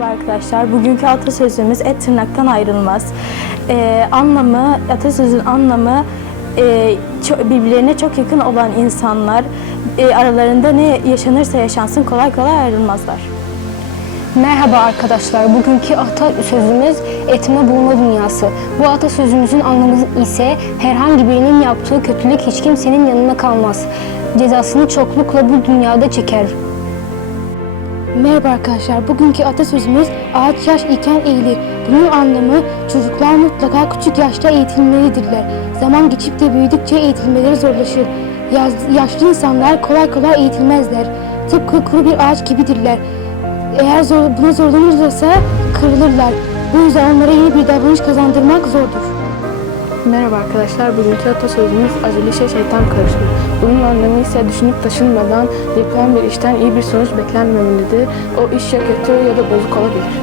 Merhaba arkadaşlar. Bugünkü atasözümüz et tırnaktan ayrılmaz. Atasözün anlamı birbirlerine çok yakın olan insanlar aralarında ne yaşanırsa yaşansın kolay kolay ayrılmazlar. Merhaba arkadaşlar. Bugünkü atasözümüz etme bulma dünyası. Bu atasözümüzün anlamı ise herhangi birinin yaptığı kötülük hiç kimsenin yanına kalmaz. Cezasını çoklukla bu dünyada çeker. Merhaba arkadaşlar. Bugünkü atasözümüz ağaç yaş iken eğilir. Bunun anlamı çocuklar mutlaka küçük yaşta eğitilmelidirler. Zaman geçip de büyüdükçe eğitilmeleri zorlaşır. Yaşlı insanlar kolay kolay eğitilmezler. Tıpkı kuru bir ağaç gibidirler. Eğer buna zorlanırlarsa kırılırlar. Bu yüzden onlara yeni bir davranış kazandırmak zordur. Merhaba arkadaşlar, bugünkü atasözümüz acele işe şeytan karışır. Bunun anlamı ise düşünüp taşınmadan yapılan bir işten iyi bir sonuç beklenmemelidir. O iş ya kötü ya da bozuk olabilir.